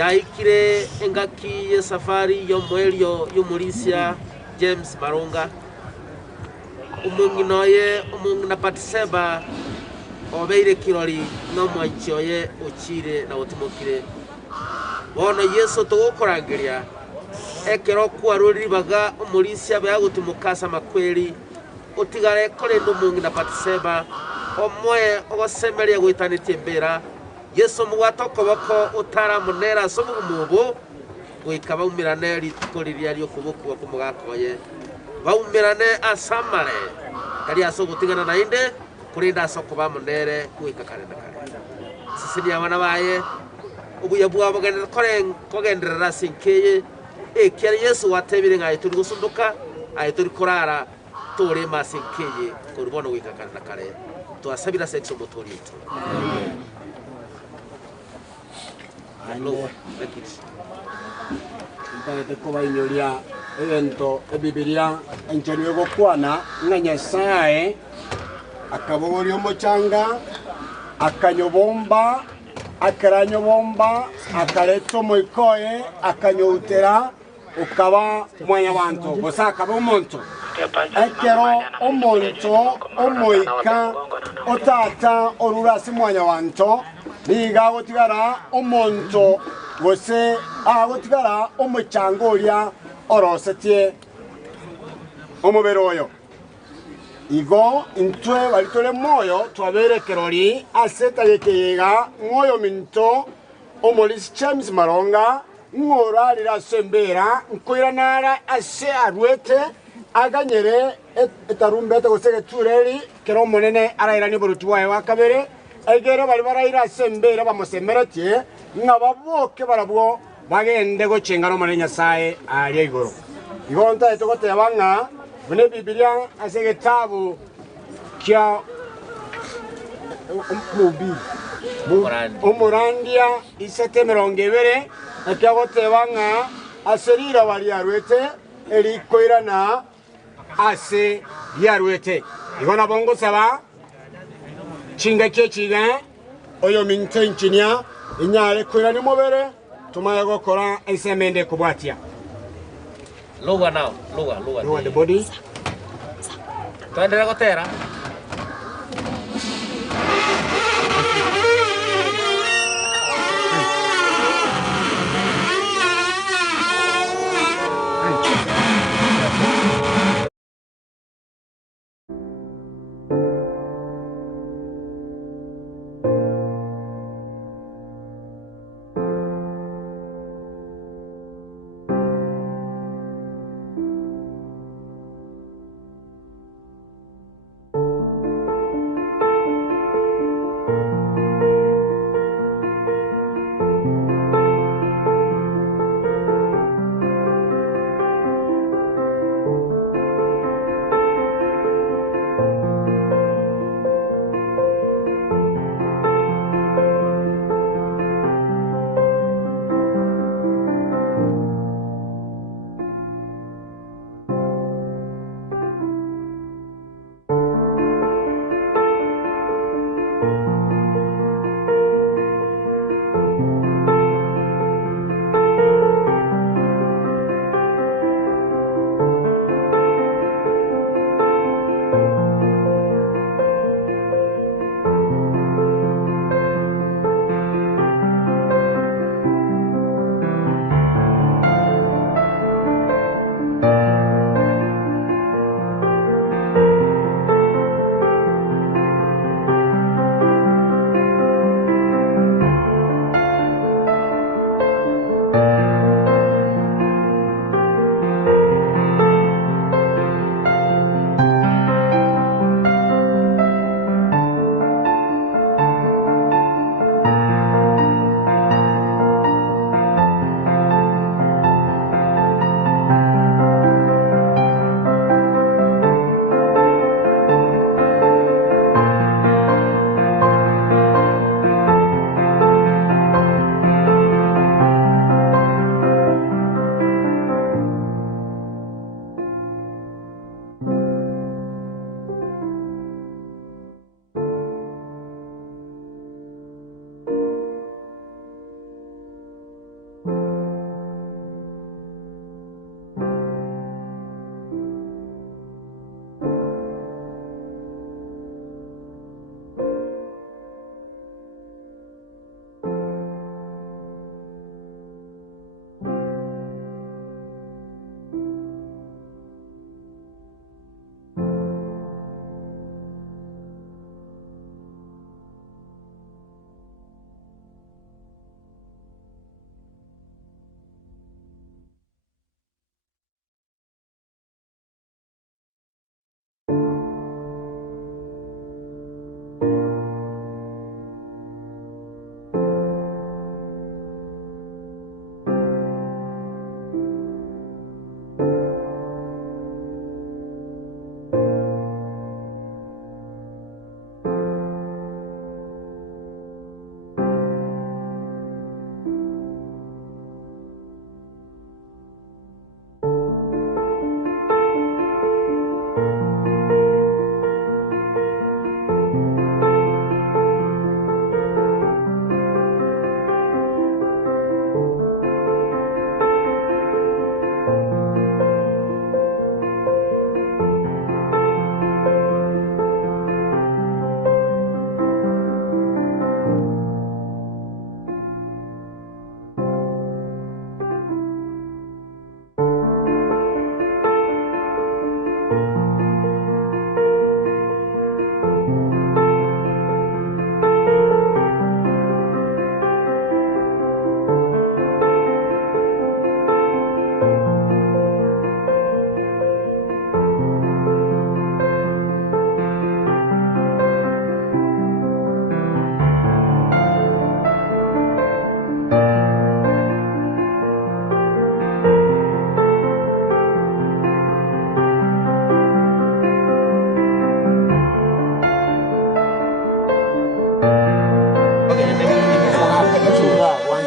yaikire engaki ye safari y'omwelio y'umulisia James Marunga umunginoye umungina Batseba obeire kirori n'omwanchi oye ochire na otimokire bono Yesu tugukurangiria ekero kwaruribaga umulisia bagutimukasa makweli utigare korendo umungina Batseba omwe ogosemeria gwitanitie mbera Yesu mugwatokoboko utaramunera somumubo gwikaba umirane ritkoriria ryo kuboko kumugakoye baumirane asamare kari asogutigana na inde kurinda asokuba munere gwika kare na kare sisi ni abana baye ubuya bwabo gende kogenderera sinkeye ekere Yesu watebire ngai turi gusunduka ayi turi kurara turi masinkeye kurubona gwika kare na kare twasabira section motorito Ntete kuba inyoria evento ebibilia encheriwe gokwana nga Nyasaye akabogoria omochanga akanyobomba akaranyobomba akareta omoikoye akanyoutera ukaba mwanya bantu bosa akaba omonto ekero omonto omoika otata orurasi mwanya wanto niga gotigara omonto gose gotigara omochanga oria orosetie omubere oyo igo intwe balitole moyo twabere kerori asetagekeyega moyo minto omolisi James Maronga ngorarira sembera nkoiranara ase arwete aganyere etarumbete gosege tureri kero monene arairani boruti wae wakabere egere bali baraira sembera bamosemeretie ngababoke barabwo bagende gochengano mane Nyasaye ali igoro igonta etogotebanga bune Biblia ase gitabu kya mubi umurandia isete mirongo ibere akagotebanga aserira bali arwete erikoirana ase yarwete igona bongo saba chinga chechiga oyo mintenchinia inyale koirani mobere tumaye gokora esemende kubwatia lower now lower the body tuendelee gotera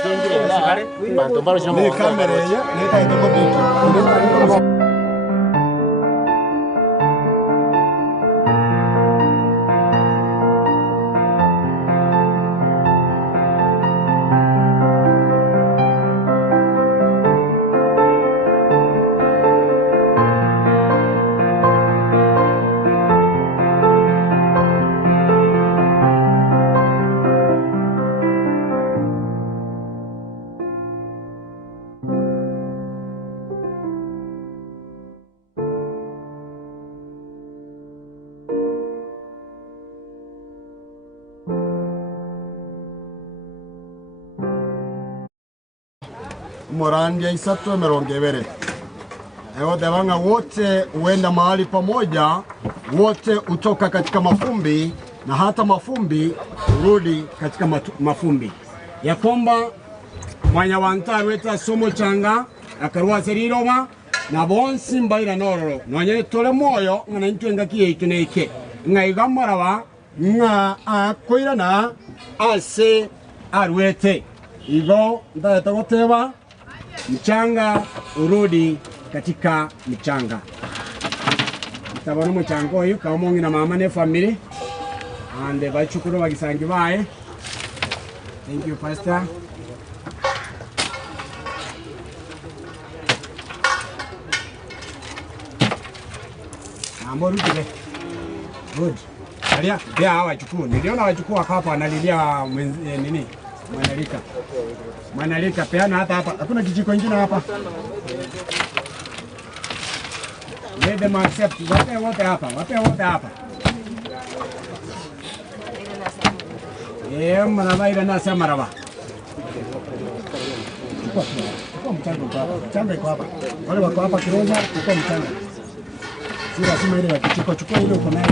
Ni kamera ya netaite kopiki. Morandia isatu merongevere. Wote wanga wote huenda mahali pamoja, wote utoka katika mafumbi na hata mafumbi urudi katika mafumbi. Ya kwamba mwanya wantaru weta somo changa akarua seriroma na bonsi mbaira nororo. Nwanye tole moyo ngana ntuenga kie ituneike. Nga igamarawa nga akoira na ase arwete. Igo ndaeta goteba mchanga urudi katika mchanga. Tabana mchanga uyu kamongi na mama ne family ande bachukuru bagisangi bae. Thank you pastor. Amboru kile. Good. Alia pia hawa chukuru. Niliona wachukua hapa analilia nini? Manalika peana hata hapa. Hakuna kijiko kingine hapa. Let them accept. Wape wote hapa. Mnavaira na sema maraba. Kwa mchanga iko hapa. Wale wako hapa kiroza kwa mchanga. Si lazima ile kijiko chukua ile uko nayo.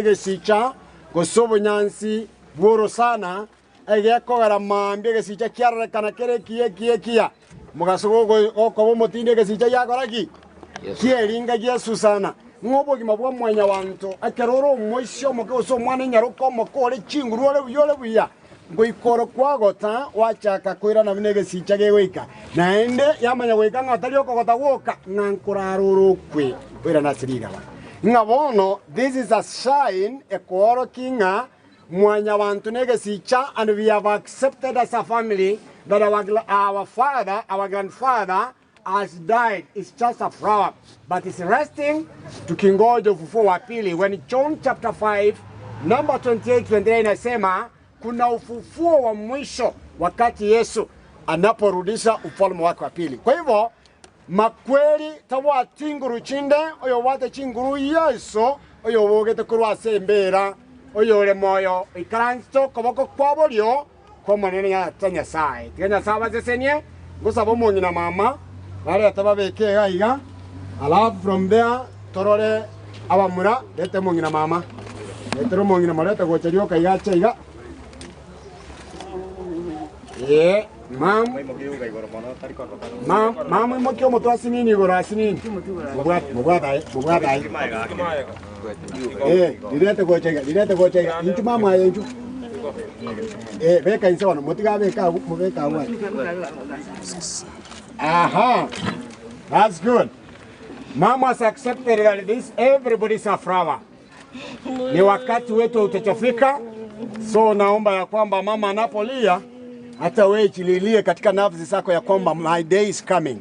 nege sicha gosobo nyansi boro sana ege kogara mambe ge sicha kiara kana kere kia mugasogo ko motinde ge sicha yakoraki kielinga Yesu sana ngobo gimabwa mwanya wanto akeroro moisho mokoso mwana nyaruko mokore chinguru ole yole buya ngoikoro kwagota wachaka kwira na binege sicha gewika naende yamanya gwika ngatari okogota woka ngankurarurukwe kwira na siriga ngabono this is a sign ekoro kinga mwanya wantu nege sicha and we have accepted as a family that our father our grandfather has died. It's just a flower but it's resting tukingoja ufufuo wa pili. When John chapter 5 number 28 inasema kuna ufufuo wa mwisho wakati Yesu anaporudisha ufalme wake wa pili. Kwa hivyo makweli tawa tinguru chinde oyo wate chinguru Yesu oyo wogete kurwa sembera oyo le moyo ikaransto koboko kwabolyo kwa manene ya tanya sai tanya sawa zesenie ngosabo monyi na mama bale atababeke gaiga alafu from there torore abamura lete monyi na mama letero monyi na maleta gocherio kaiga chaiga mam mo kyo moto asinini gora asinini mugwata direte gochega inchu mama yenchu beka insona motiga beka mubeka wa aha that's good. Mama has accepted that this everybody's a flower. Ni wakati wetu utachafika, so naomba ya kwamba mama anapolia hata wewe chililie katika nafsi zako ya kwamba my day is coming.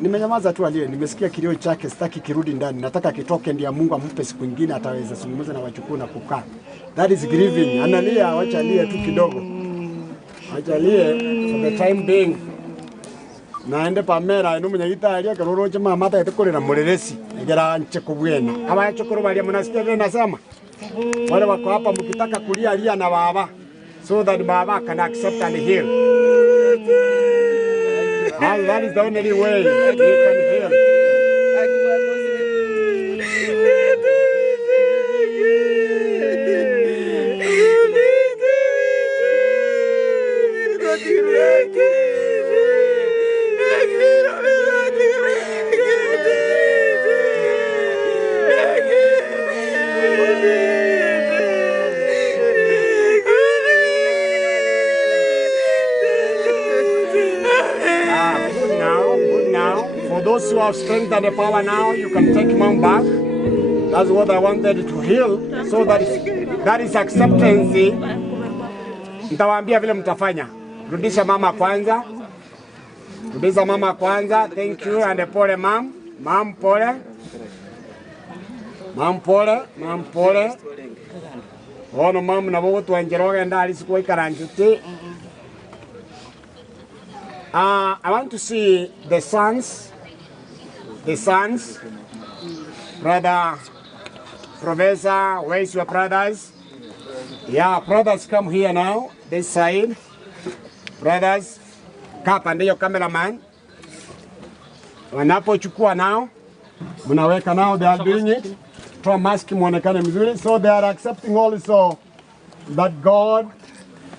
Nimenyamaza tu alie, nimesikia kilio chake, sitaki kirudi ndani. Nataka kitoke ndio Mungu ampe siku nyingine ataweza zungumza na wachukuu na kukaa. That is grieving. Analia, wacha alie tu kidogo. Wacha alie for the time being. Naende pamera ino munyagita alia karoro chama mata yetekorera mureresi. Egera ncheko bwena. Aba chokoro bali munasikia vile nasema. Wale wako hapa mkitaka kulia alia na baba so that baba can accept and heal. And that is the only way you can heal. Those who have strength and the power now, you can take mom back. That's what I wanted to heal, so that is acceptance. Nitawaambia vile mtafanya. Rudisha mama kwanza. Rudisha mama kwanza. Thank you and pole mom. Mom pole. Mom pole. Mom pole. Ono mom na bogo tuanjeroga ndali siko ikaranjuti. I want to see the sons. The sons, brother, Professor, where's your brothers? Yeah, brothers, come here now, this side. Brothers, Kapa ndiyo cameraman. Wanapochukua now, munaweka now, they are doing it. Toa maski muonekane mzuri. So they are accepting also that God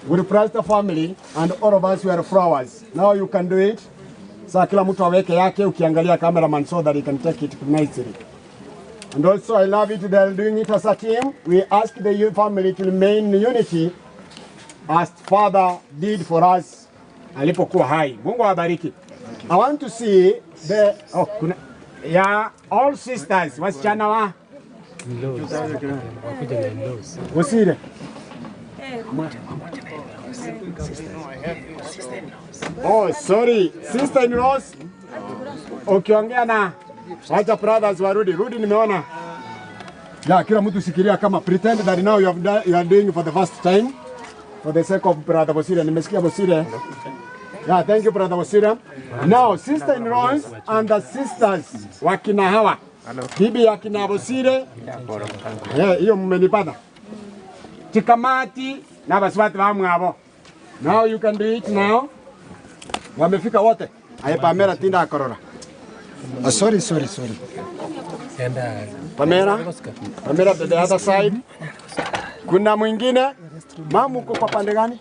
will bless the family and all of us were flowers. Now you can do it. Sasa kila mtu aweke yake ukiangalia cameraman so that he can take it nicely. And also I love it they are doing it as a team. We ask the youth family to remain in unity as Father did for us alipokuwa hai. Mungu awabariki. I want to see the all sisters wasichana wa Wasire. Oh, sorry. Sister-in-laws. Ukiongea na wacha brothers warudi. Rudi nimeona. Yeah, kila mtu sikiria kama pretend that now you are doing for the first time for the sake of brother Bosire. Nimesikia Bosire. Yeah, thank you brother Bosire. Now, sister-in-laws and the sisters wakina hawa. Bibi ya kina Bosire. Yeah, hiyo mmenipata. Chikamati na baswati bamwabo. Now you can do it now. Wamefika wote. Ayepamera tinda akorora. Sorry. Pamela to the other side. Kuna mwingine? Mamu uko kwa pande gani?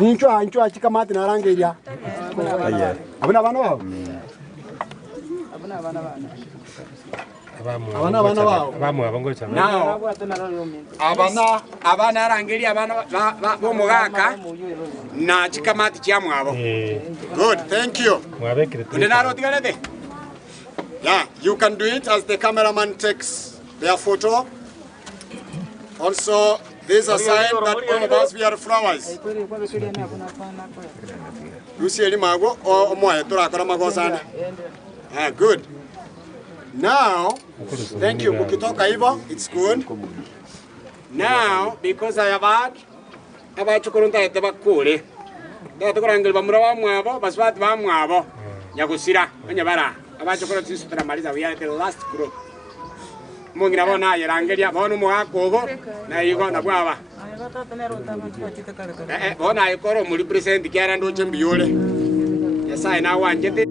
Nchwa chikamati na rangi ya. Abuna bana wao. Abana wao. Abamu abongocha. Nao. Abana rangi ya abana bo mugaka na chikamati cha mwabo. Good, thank you. Mwabekire. Unenaro tigarete? Yeah, you can do it as the cameraman takes their photo. Also, there's a sign that all of us we are flowers. Lucy Elimago or Moya Turakora Magosana. Ah, good. Now, thank you, Mukitoka Ivo. It's good. Now, because I have had about Chukurunta at the Bakuri, the Turangle Bamura Mwabo, Baswat Bamwabo, Yagusira, and Yabara. About Chukurunta Marisa, we are the last group. Mungravona, Yarangelia, Bonuma, Kovo, now you go to Guava. When I call him, represent the Garando Chambiole. Yes, I now want it.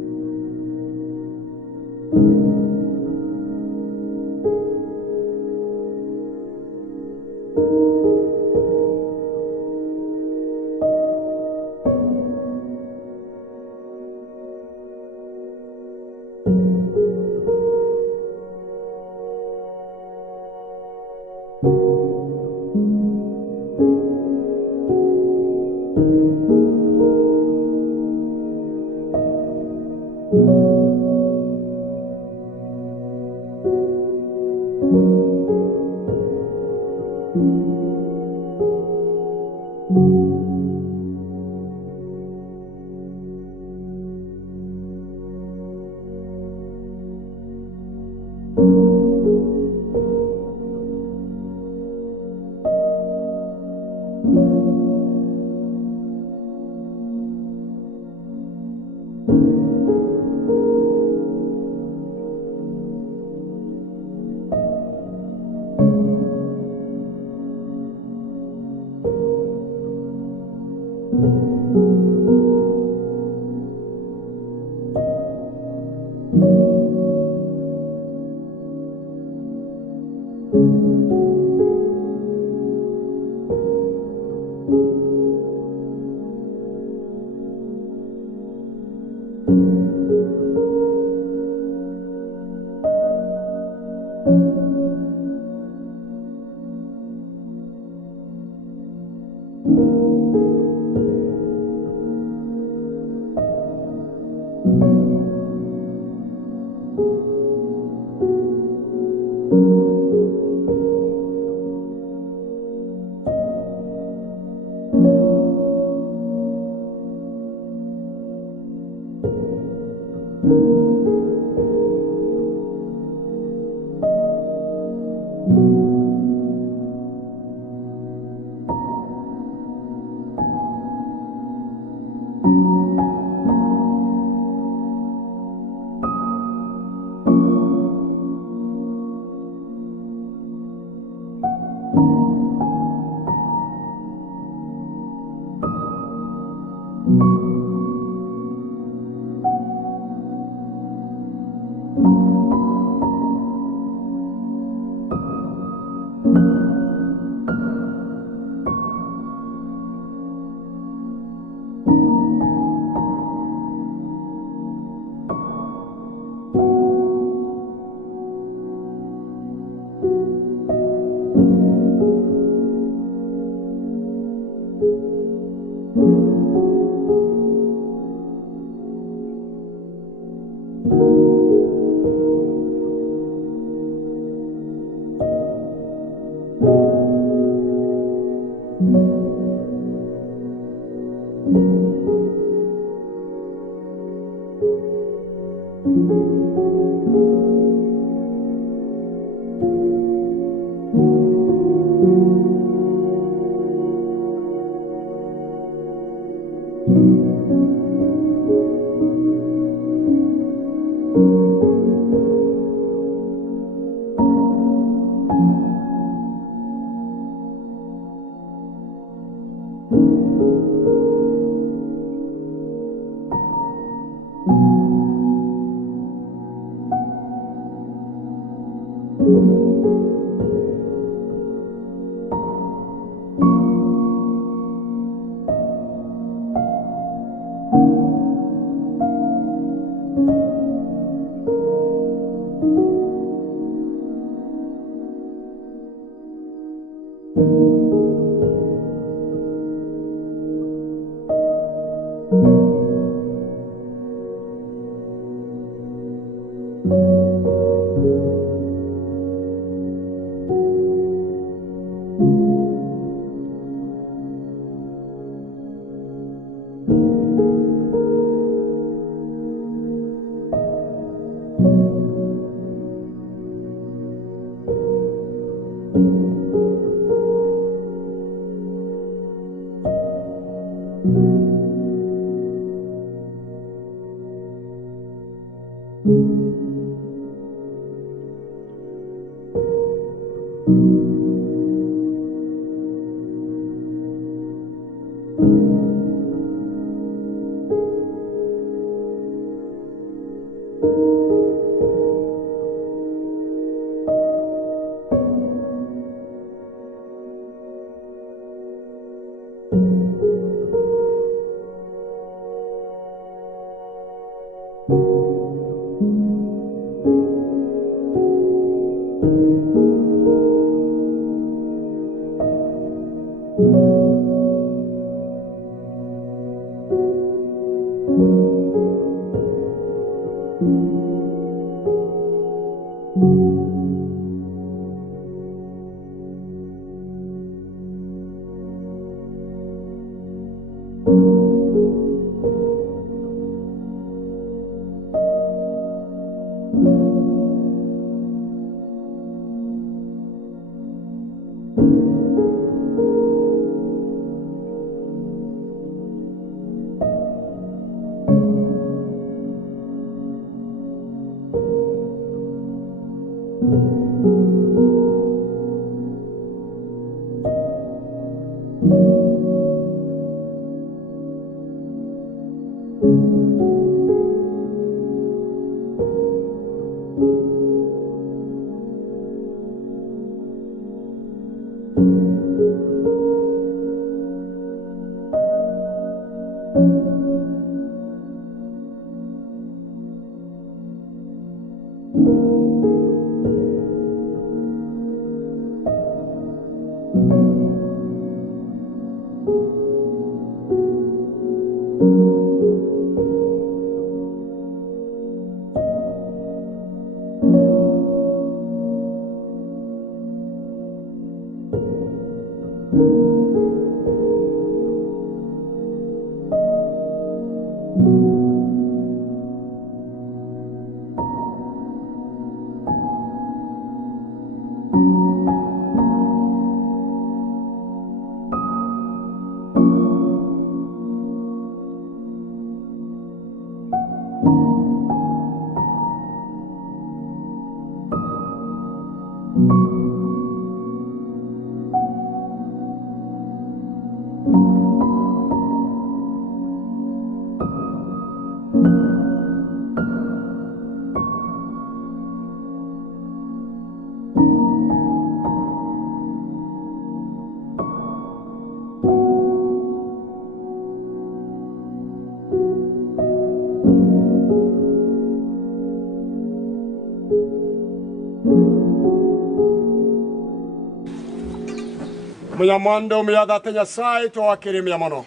Munyamando muyadate Nyasaye twakirimya mono.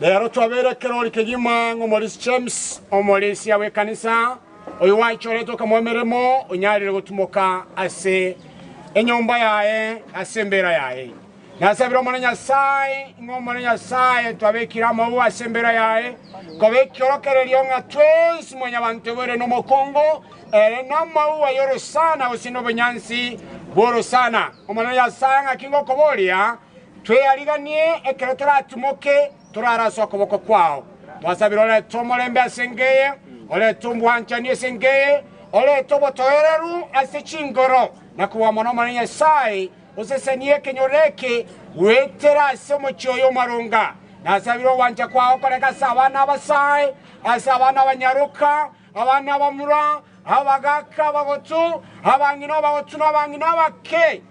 Lero twabere kirori kigima ng'omulisi James omulisi yawe kanisa oyo waichoreto kamwemeremo onyarire gutumoka ase enyomba yae ase mbera yae. Nasabira omwana Nyasaye ng'omwana Nyasaye twabekira mawu ase mbera yae kobekorokererio nga twese mwenye abantu bere no mokongo ere namawu ayoro sana osino bunyansi boro sana omwana Nyasaye ngakingo koboria tweyaliganie ekeretera tumoke turaraso akoboko kwao twasabira ole tomolembe asengeye ole tumbwanchanie asengeye ole tobotoereru ase chingoro nakuwa mwana Nyasaye osesenie kenyoreke wetera ase omochioyo marunga nasabira wanja kwao koreka sabana abasaye ase abana abanyaruka abana abamura abagaka bagotu abangino bagotu n'abangino abake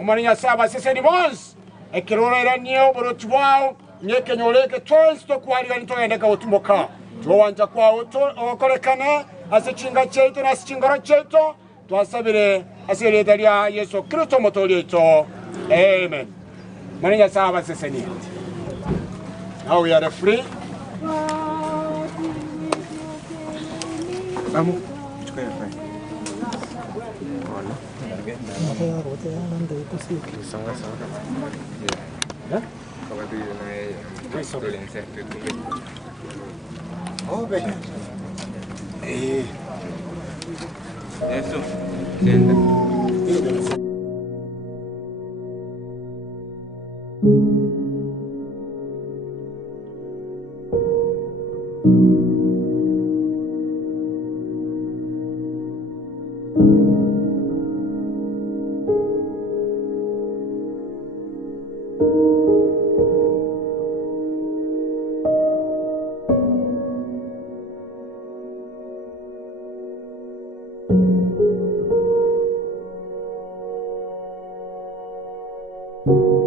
omwana Nyasaye abaseseni bonse ekirorera niyo borotu bwao nyekenyoreke twese tokwariga nitogendeka otumoka twawanja kwao okorekane ase chinga cheito na chingoro cheito twasabire ase leta lya Yesu Kristo motoli eto amen. Mwana Nyasaye abaseseni. Now we are free. Vamos. Oh, baik. Eso. Sienta. you.